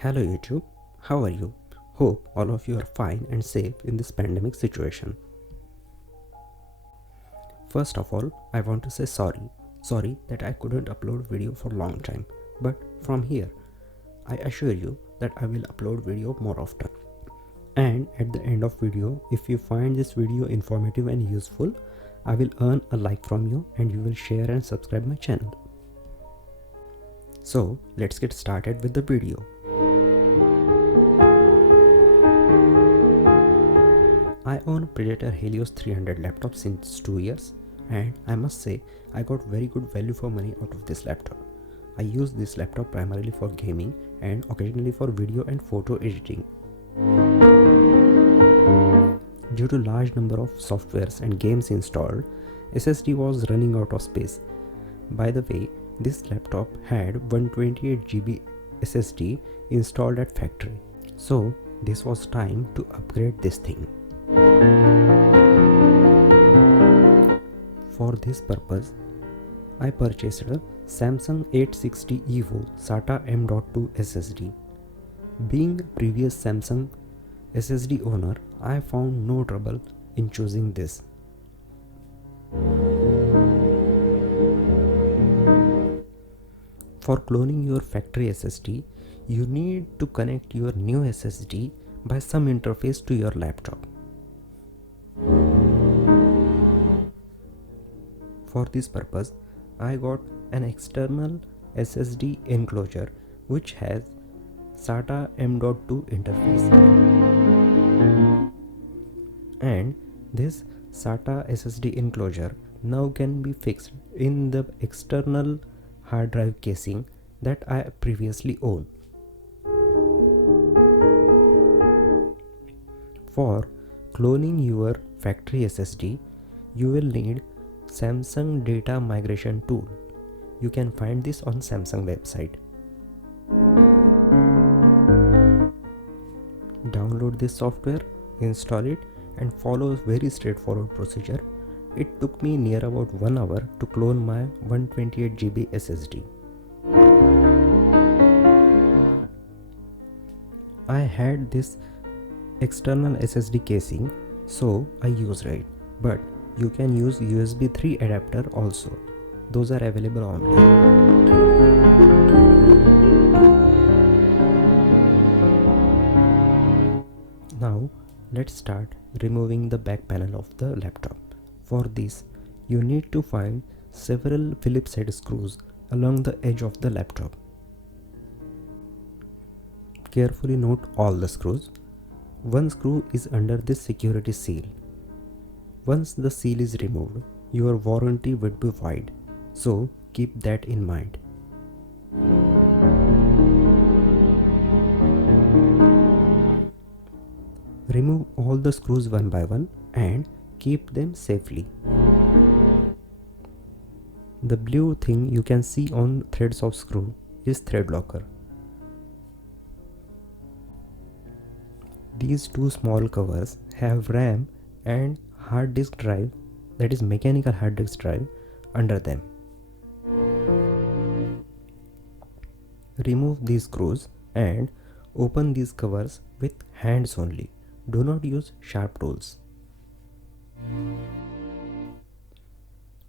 Hello YouTube, how are you? Hope all of you are fine and safe in this pandemic situation. First of all, I want to say sorry. Sorry that I couldn't upload video for a long time. But from here, I assure you that I will upload video more often. And at the end of video, if you find this video informative and useful, I will earn a like from you and you will share and subscribe my channel. So let's get started with the video. I own Predator Helios 300 laptop since 2 years and I must say I got very good value for money out of this laptop. I use this laptop primarily for gaming and occasionally for video and photo editing. Due to large number of softwares and games installed, SSD was running out of space. By the way, this laptop had 128GB SSD installed at factory. So this was time to upgrade this thing. For this purpose, I purchased a Samsung 860 EVO SATA M.2 SSD. Being a previous Samsung SSD owner, I found no trouble in choosing this. For cloning your factory SSD, you need to connect your new SSD by some interface to your laptop. For this purpose, I got an external SSD enclosure which has SATA M.2 interface. And this SATA SSD enclosure now can be fixed in the external hard drive casing that I previously owned. For cloning your factory SSD, you will need Samsung Data Migration Tool. You can find this on Samsung website. Download this software, install it and follow a very straightforward procedure. It took me near about 1 hour to clone my 128GB SSD. I had this external SSD casing, so I used it, but you can use USB 3 adapter also. Those are available online. Now let's start removing the back panel of the laptop. For this, you need to find several Phillips head screws along the edge of the laptop. Carefully note all the screws. One screw is under this security seal. Once the seal is removed, your warranty would be void, so keep that in mind. Remove all the screws one by one and keep them safely. The blue thing you can see on threads of screw is thread locker. These two small covers have RAM and hard disk drive, that is mechanical hard disk drive, under them. Remove these screws and open these covers with hands only. Do not use sharp tools.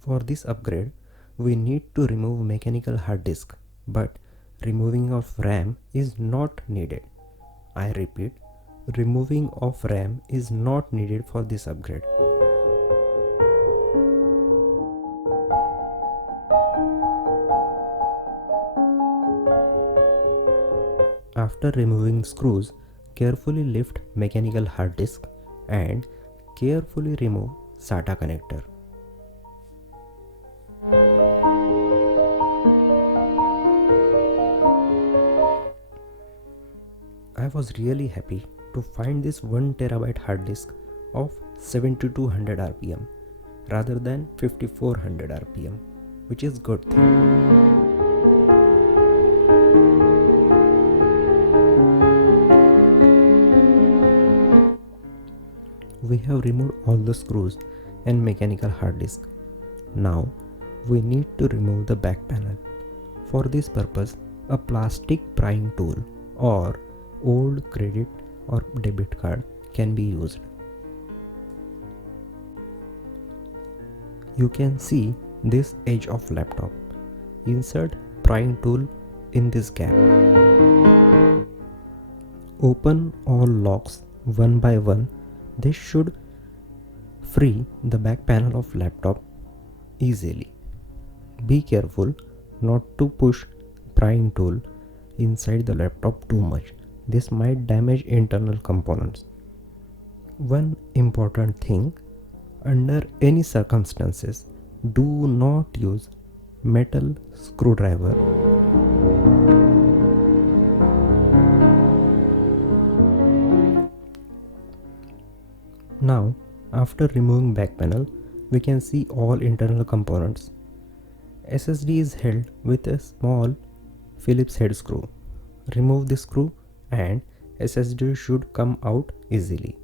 For this upgrade, we need to remove mechanical hard disk, but removing of RAM is not needed. I repeat, removing of RAM is not needed for this upgrade. After removing screws, carefully lift mechanical hard disk and carefully remove SATA connector. I was really happy to find this 1TB hard disk of 7200 RPM rather than 5400 RPM, which is good thing. We have removed all the screws and mechanical hard disk. Now we need to remove the back panel. For this purpose, a plastic prying tool or old credit or debit card can be used. You can see this edge of laptop. Insert prying tool in this gap. Open all locks one by one. This should free the back panel of laptop easily. Be careful not to push prying tool inside the laptop too much. This might damage internal components. One important thing, under any circumstances, do not use metal screwdriver. Now, after removing back panel, we can see all internal components. SSD is held with a small Phillips head screw. Remove the screw and SSD should come out easily.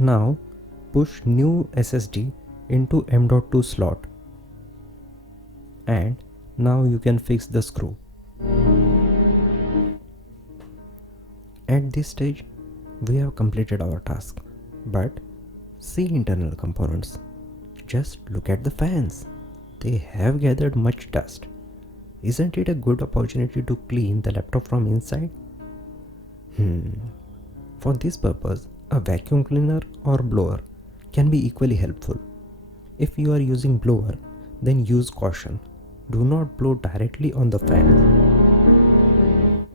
Now push new SSD into M.2 slot, and now you can fix the screw. At this stage we have completed our task, but see internal components. Just look at the fans. They have gathered much dust. Isn't it a good opportunity to clean the laptop from inside? For this purpose, a vacuum cleaner or blower can be equally helpful. If you are using blower, then use caution. Do not blow directly on the fan.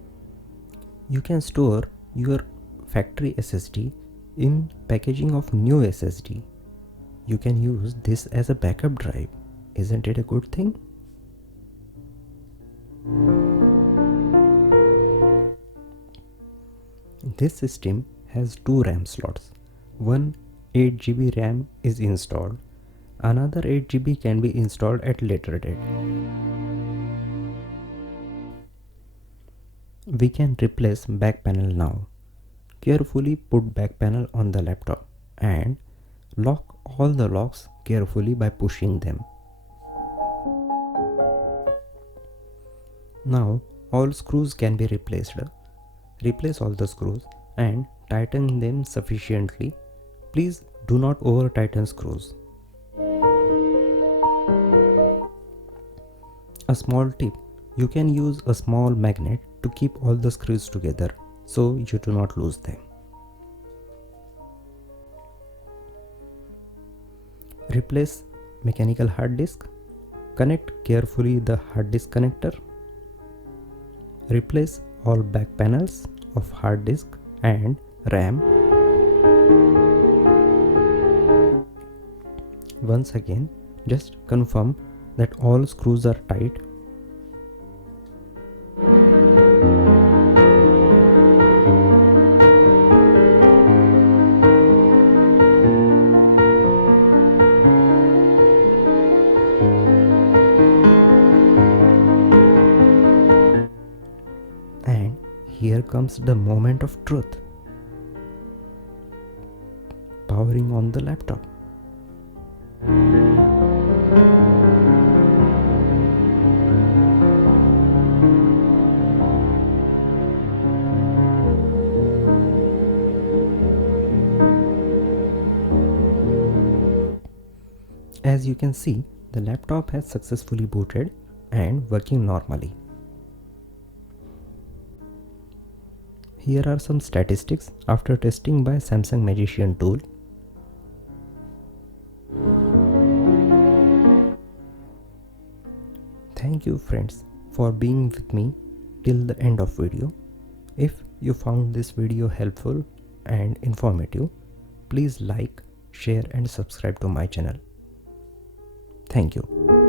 You can store your factory SSD in packaging of new SSD. You can use this as a backup drive. Isn't it a good thing? This system has 2 RAM slots. One 8GB RAM is installed. Another 8GB can be installed at later date. We can replace back panel now. Carefully put back panel on the laptop and lock all the locks carefully by pushing them. Now all screws can be replaced. Replace all the screws and tighten them sufficiently. Please do not over tighten screws. A small tip, you can use a small magnet to keep all the screws together so you do not lose them. Replace mechanical hard disk. Connect carefully the hard disk connector. Replace all back panels of hard disk and RAM. Once again, just confirm that all screws are tight. And here comes the moment of truth. Powering on the laptop. As you can see, the laptop has successfully booted and working normally. Here are some statistics after testing by Samsung Magician tool. Thank you friends for being with me till the end of video. If you found this video helpful, and informative, please like, share and subscribe to my channel. Thank you.